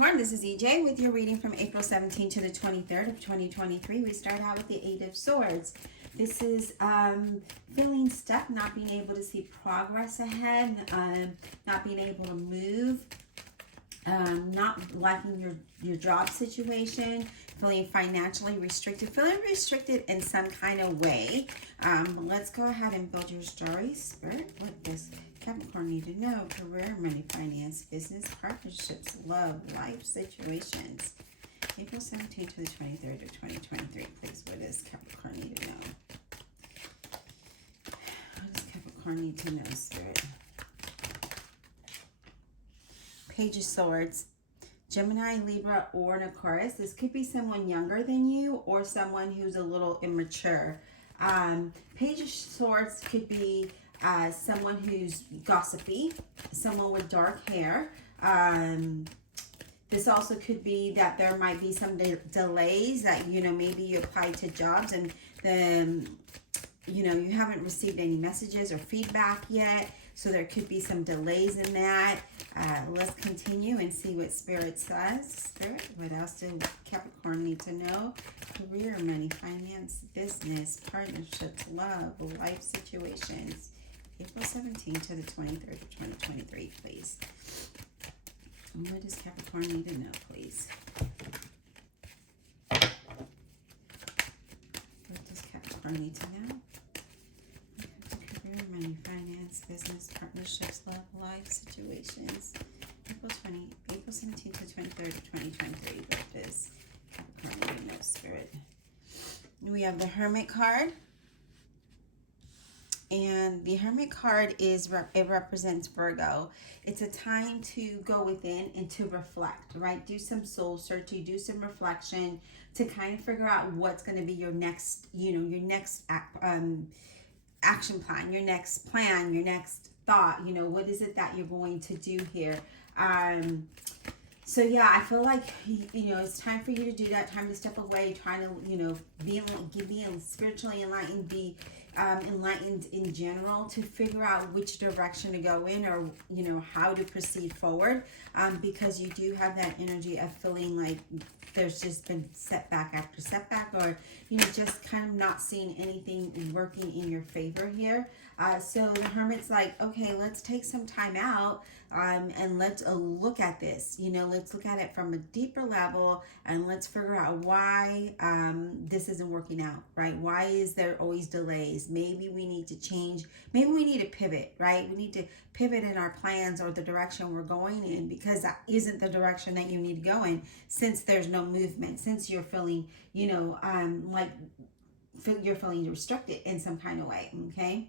Capricorn, this is EJ with your reading from April 17th to the 23rd of 2023. We start out with the Eight of Swords. This is feeling stuck, not being able to see progress ahead, not being able to move, not liking your job situation, feeling financially restricted, feeling restricted in some kind of way. Let's go ahead and build your story, Spirit. What does Capricorn need to know? Career, money, finance, business, partnerships, love, life situations. April 17th to the 23rd of 2023. Please, what does Capricorn need to know? What does Capricorn need to know, Spirit? Page of Swords. Gemini, Libra, or an Aquarius. This could be someone younger than you or someone who's a little immature. Page of Swords could be someone who's gossipy, someone with dark hair. This also could be that there might be some delays that, maybe you applied to jobs and then, you haven't received any messages or feedback yet. So there could be some delays in that. Let's continue and see what Spirit says. Spirit, what else do Capricorn need to know? Career, money, finance, business, partnerships, love, life situations. April 17th to the 23rd of 2023, please. And what does Capricorn need to know, please? What does Capricorn need to know? Career, money, finance, business, partnerships, love, life situations. April 17th to 23rd of 2023. What does Capricorn need to know, Spirit? We have the Hermit card. And the Hermit card it represents Virgo. It's a time to go within and to reflect, right? Do some soul searching, do some reflection to kind of figure out what's going to be your next, your next action plan, your next plan, your next thought. What is it that you're going to do here? So yeah, I feel like, it's time for you to do that, time to step away, trying to, be spiritually enlightened, be enlightened in general, to figure out which direction to go in or, how to proceed forward, because you do have that energy of feeling like there's just been setback after setback, or, just kind of not seeing anything working in your favor here. So the Hermit's like, okay, let's take some time out and let's look at this. Let's look at it from a deeper level and let's figure out why this isn't working out, right? Why is there always delays? Maybe we need to change. Maybe we need to pivot, right? We need to pivot in our plans or the direction we're going in, because that isn't the direction that you need to go in, since there's no movement, since you're feeling, like you're feeling restricted in some kind of way, okay?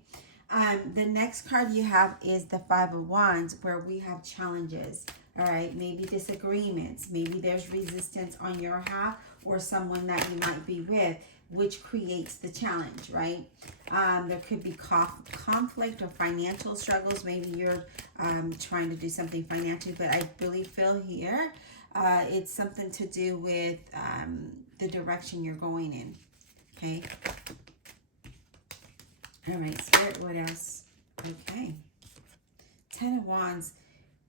The next card you have is the Five of Wands, where we have challenges, all right? Maybe disagreements, maybe there's resistance on your half or someone that you might be with, which creates the challenge, right? There could be conflict or financial struggles. Maybe you're trying to do something financially, but I really feel here it's something to do with the direction you're going in, okay? All right, Spirit, what else? Okay. Ten of Wands.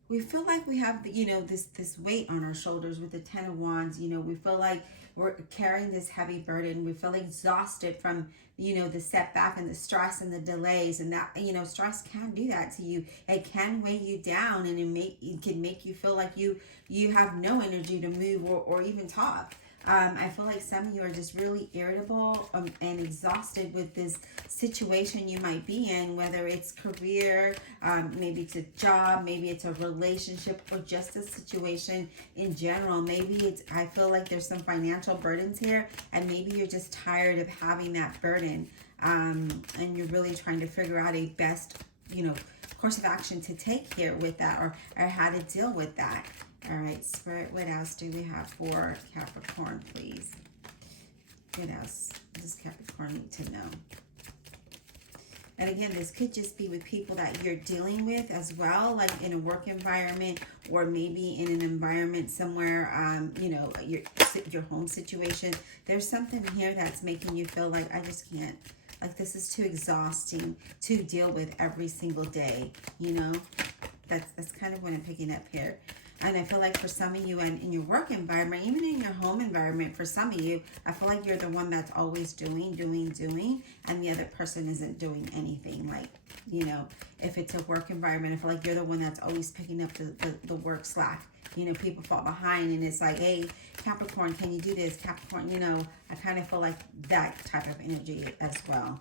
We feel like we have, this weight on our shoulders with the Ten of Wands. We feel like we're carrying this heavy burden. We feel exhausted from, the setback and the stress and the delays. And that, stress can do that to you. It can weigh you down, and it can make you feel like you have no energy to move or even talk. I feel like some of you are just really irritable and exhausted with this situation you might be in, whether it's career, maybe it's a job, maybe it's a relationship, or just a situation in general. Maybe I feel like there's some financial burdens here, and maybe you're just tired of having that burden, and you're really trying to figure out a best, course of action to take here with that, or how to deal with that. All right, Spirit, what else do we have for Capricorn, please? What else does Capricorn need to know? And again, this could just be with people that you're dealing with as well, like in a work environment, or maybe in an environment somewhere, your home situation. There's something here that's making you feel like, I just can't. Like, this is too exhausting to deal with every single day, That's kind of what I'm picking up here. And I feel like for some of you, and in your work environment, even in your home environment, for some of you, I feel like you're the one that's always doing, and the other person isn't doing anything. Like, you know, if it's a work environment, I feel like you're the one that's always picking up the work slack. You know, people fall behind, and it's like, hey, Capricorn, can you do this? Capricorn, you know, I kind of feel like that type of energy as well.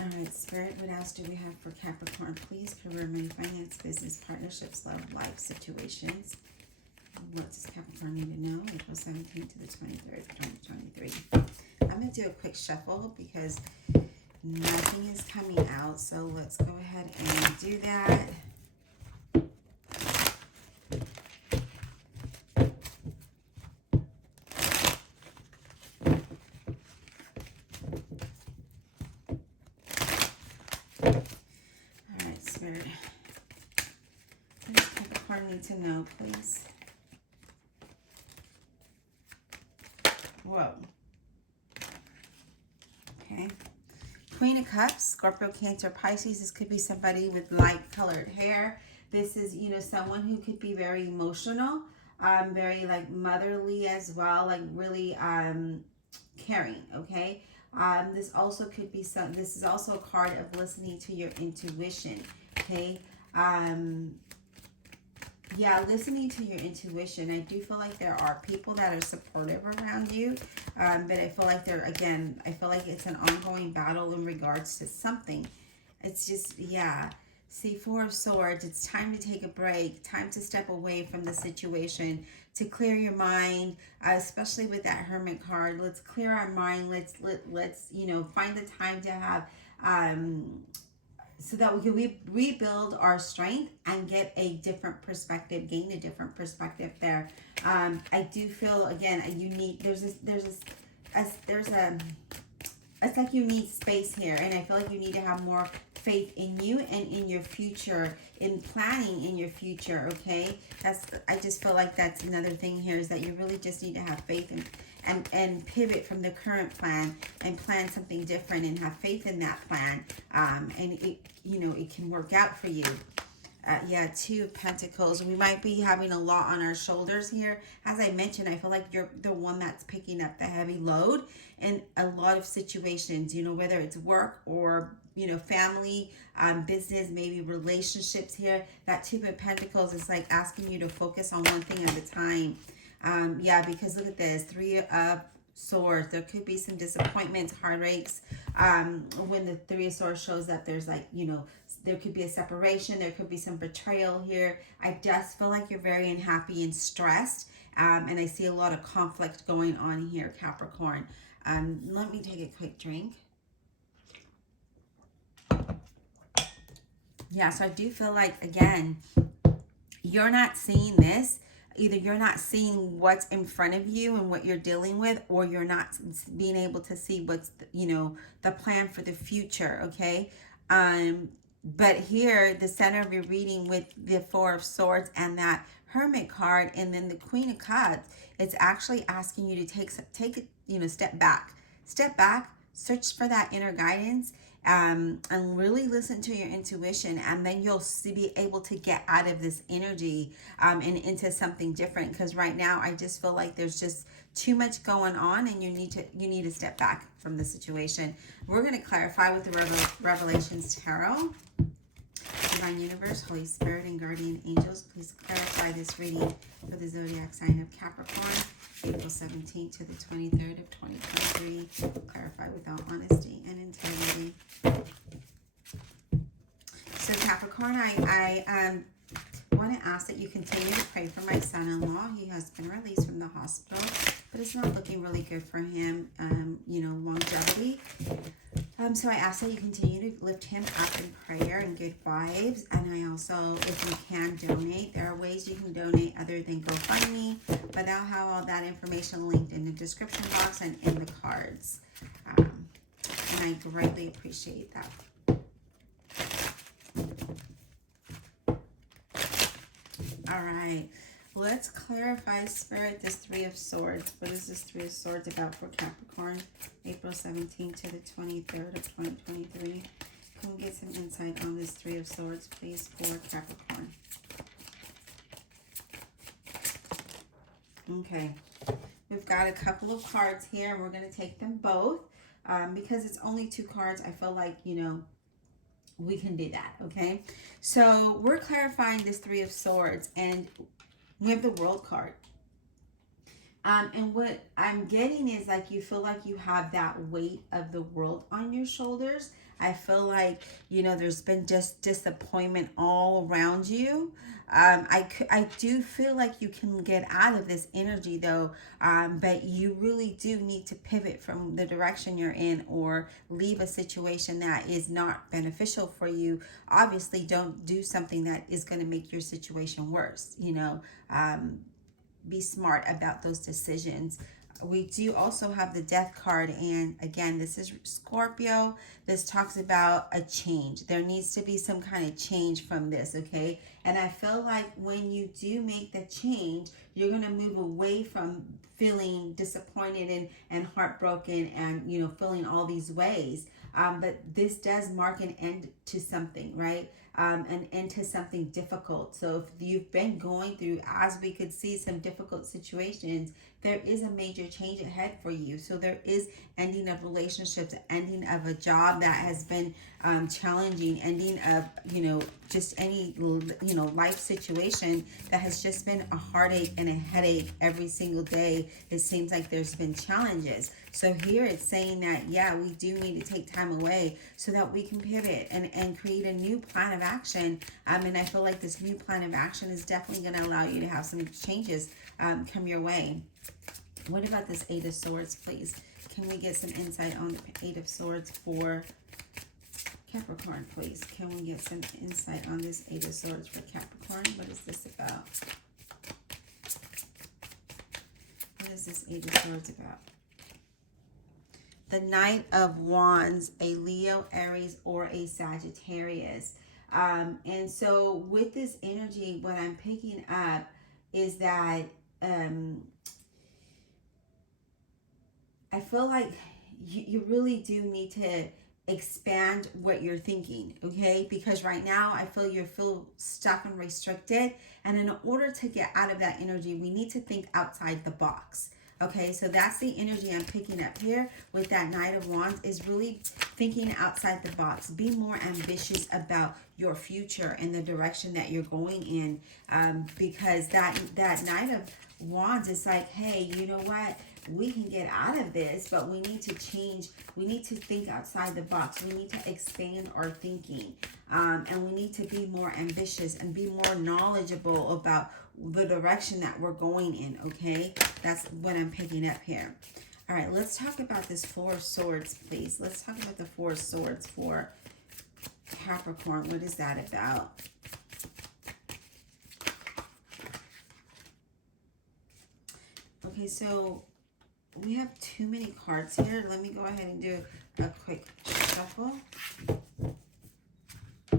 All right, Spirit, what else do we have for Capricorn? Please, career, money, finance, business, partnerships, love, life, situations. What does Capricorn need to know? April 17th to the 23rd of 2023. I'm going to do a quick shuffle because nothing is coming out. So let's go ahead and do that. Need to know, please. Whoa. Okay. Queen of Cups, Scorpio, Cancer, Pisces. This could be somebody with light colored hair. This is, you know, someone who could be very emotional, very like motherly as well, like really caring, okay? This also could be this is also a card of listening to your intuition, okay? Yeah, listening to your intuition. I do feel like there are people that are supportive around you, but I feel like I feel like it's an ongoing battle in regards to something. It's just, yeah. See, Four of Swords, it's time to take a break, time to step away from the situation, to clear your mind, especially with that Hermit card. Let's clear our mind. Let's you know, find the time to have, so that we can rebuild our strength and get a different perspective, gain a different perspective there. I do feel, again, you need, it's like you need space here, and I feel like you need to have more faith in you and in your future, in planning in your future, okay? I just feel like that's another thing here, is that you really just need to have faith and pivot from the current plan and plan something different and have faith in that plan, and it, you know, it can work out for you. Yeah, Two of Pentacles. We might be having a lot on our shoulders here. As I mentioned, I feel like you're the one that's picking up the heavy load in a lot of situations, you know, whether it's work or, you know, family, business, maybe relationships here. That Two of Pentacles is like asking you to focus on one thing at a time. Yeah, because look at this, Three of Swords. There could be some disappointments, heartaches. When the Three of Swords shows up, there's like, you know, there could be a separation. There could be some betrayal here. I just feel like you're very unhappy and stressed. And I see a lot of conflict going on here, Capricorn. Let me take a quick drink. Yeah, so I do feel like, again, you're not seeing this. Either you're not seeing what's in front of you and what you're dealing with, or you're not being able to see what's, you know, the plan for the future, okay? But here, the center of your reading with the Four of Swords and that Hermit card, and then the Queen of Cups, it's actually asking you to take it, you know, step back, search for that inner guidance, and really listen to your intuition, and then you'll be able to get out of this energy and into something different. Because right now, I just feel like there's just too much going on, and you need to step back from the situation. We're going to clarify with the Revelations Tarot. Divine Universe, Holy Spirit, and Guardian Angels, please clarify this reading for the zodiac sign of Capricorn, April 17th to the 23rd of 2023. Clarify with all honesty and integrity. So Capricorn, I want to ask that you continue to pray for my son-in-law. He has been released from the hospital, but it's not looking really good for him, you know, longevity. So I ask that you continue to lift him up in prayer and good vibes. And I also, if you can donate, there are ways you can donate other than GoFundMe, but I'll have all that information linked in the description box and in the cards. And I greatly appreciate that. All right. Let's clarify, Spirit, this Three of Swords. What is this Three of Swords about for Capricorn? April 17th to the 23rd of 2023. Can we get some insight on this Three of Swords, please, for Capricorn? Okay. We've got a couple of cards here. We're going to take them both. Because it's only 2 cards, I feel like, you know, we can do that, okay? So we're clarifying this 3 of Swords, and we have the World card. And what I'm getting is like you feel like you have that weight of the world on your shoulders. I feel like, you know, there's been just disappointment all around you. I do feel like you can get out of this energy though, but you really do need to pivot from the direction you're in or leave a situation that is not beneficial for you. Obviously, don't do something that is going to make your situation worse, you know. Be smart about those decisions. We do also have the Death card, and again, this is Scorpio. This talks about a change. There needs to be some kind of change from this, okay? And I feel like when you do make the change, you're going to move away from feeling disappointed and heartbroken and, you know, feeling all these ways. But this does mark an end to something, right? An end to something difficult. So if you've been going through, as we could see, some difficult situations, there is a major change ahead for you. So there is ending of relationships, ending of a job that has been challenging, ending of, you know, just any, you know, life situation that has just been a heartache and a headache every single day. It seems like there's been challenges. So here it's saying that, yeah, we do need to take time away so that we can pivot and create a new plan of action. And I feel like this new plan of action is definitely going to allow you to have some changes come your way. What about this 8 of Swords, please? Can we get some insight on the 8 of Swords for Capricorn, please? Can we get some insight on this 8 of Swords for Capricorn? What is this about? What is this 8 of Swords about? The Knight of Wands, a Leo, Aries, or a Sagittarius. And so with this energy, what I'm picking up is that I feel like you really do need to expand what you're thinking, okay? Because right now I feel you feel stuck and restricted. And in order to get out of that energy, we need to think outside the box. Okay, so that's the energy I'm picking up here with that Knight of Wands, is really thinking outside the box. Be more ambitious about your future and the direction that you're going in, because that Knight of Wands is like, hey, you know what? We can get out of this, but we need to change. We need to think outside the box. We need to expand our thinking, and we need to be more ambitious and be more knowledgeable about the direction that we're going in, okay? That's what I'm picking up here. All right, let's talk about this 4 of Swords, please. Let's talk about the 4 of Swords for Capricorn. What is that about? Okay, so we have too many cards here. Let me go ahead and do a quick shuffle. I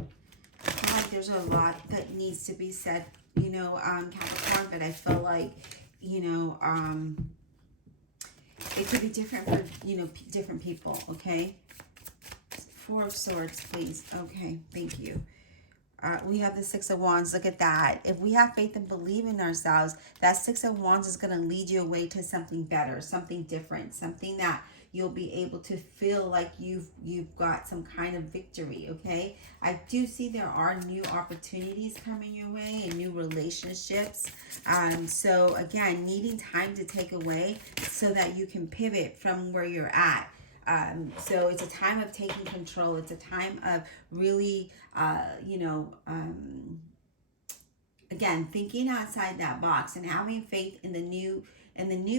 feel like there's a lot that needs to be said, you know, Capricorn, but I feel like, you know, it could be different for, you know, different people, okay? 4 of Swords, please. Okay, thank you. We have the 6 of Wands. Look at that. If we have faith and believe in ourselves, that 6 of Wands is going to lead you away to something better, something different, something that you'll be able to feel like you've got some kind of victory, okay? I do see there are new opportunities coming your way and new relationships. So again, needing time to take away so that you can pivot from where you're at. So it's a time of taking control. It's a time of really, again, thinking outside that box and having faith in the new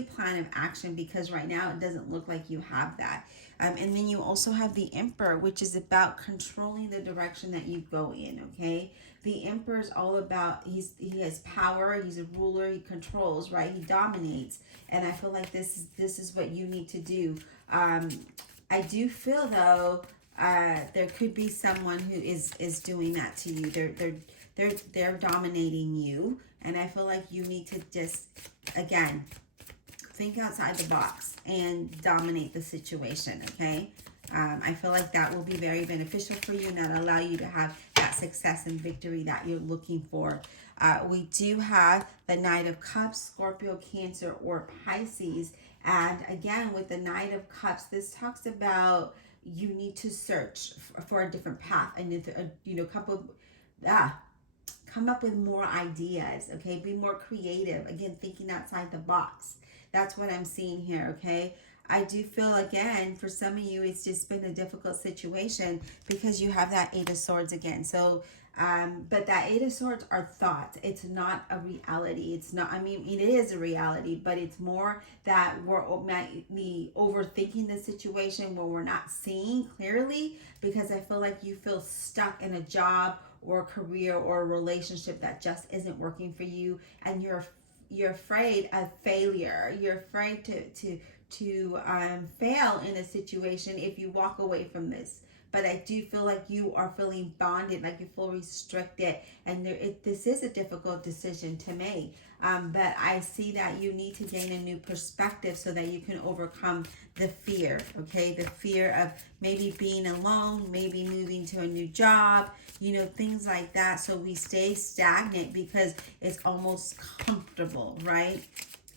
plan of action, because right now it doesn't look like you have that. And then you also have the Emperor, which is about controlling the direction that you go in, okay? The Emperor is all about, he has power, he's a ruler, he controls, right? He dominates. And I feel like this is what you need to do. I do feel though, there could be someone who is doing that to you. They're dominating you. And I feel like you need to just, again, think outside the box and dominate the situation, okay? I feel like that will be very beneficial for you and that'll allow you to have that success and victory that you're looking for. We do have the Knight of Cups, Scorpio, Cancer, or Pisces. And again, with the Knight of Cups, this talks about you need to search for a different path and, come up with more ideas, okay? Be more creative. Again, thinking outside the box. That's what I'm seeing here, okay? I do feel, again, for some of you, it's just been a difficult situation because you have that Eight of Swords again. So, but that Eight of Swords are thoughts. It's not a reality. It's not, I mean, it is a reality, but it's more that we're maybe overthinking the situation where we're not seeing clearly, because I feel like you feel stuck in a job or a career or a relationship that just isn't working for you, and you're afraid of failure. You're afraid to fail in a situation if you walk away from this. But I do feel like you are feeling bonded, like you feel restricted, and this is a difficult decision to make. But I see that you need to gain a new perspective so that you can overcome the fear, okay? The fear of maybe being alone, maybe moving to a new job, things like that. So we stay stagnant because it's almost comfortable, right?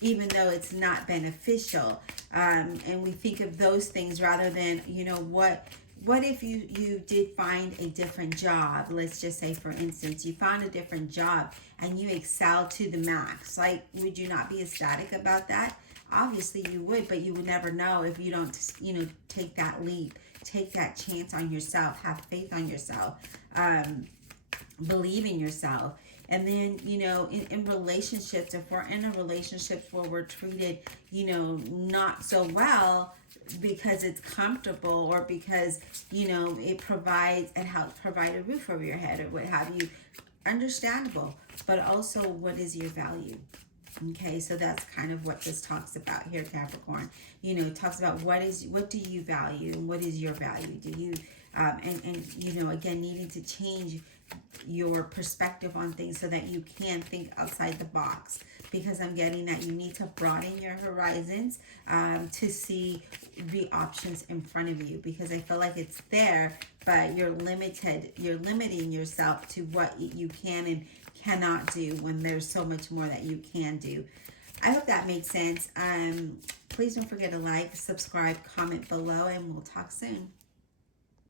Even though it's not beneficial. And we think of those things rather than, what if you did find a different job? Let's just say, for instance, you found a different job and you excel to the max. Like, would you not be ecstatic about that? Obviously you would, but you would never know if you don't, take that leap, take that chance on yourself, have faith on yourself, believe in yourself. And then, in relationships, if we're in a relationship where we're treated, not so well, because it's comfortable, or because it helps provide a roof over your head, or what have you, understandable. But also, what is your value? Okay, so that's kind of what this talks about here, Capricorn. It talks about what do you value, and what is your value? Do you again, needing to change your perspective on things so that you can think outside the box, because I'm getting that you need to broaden your horizons to see the options in front of you, because I feel like it's there, but you're limiting yourself to what you can and cannot do when there's so much more that you can do. I hope that made sense. Please don't forget to like, subscribe, comment below, and we'll talk soon.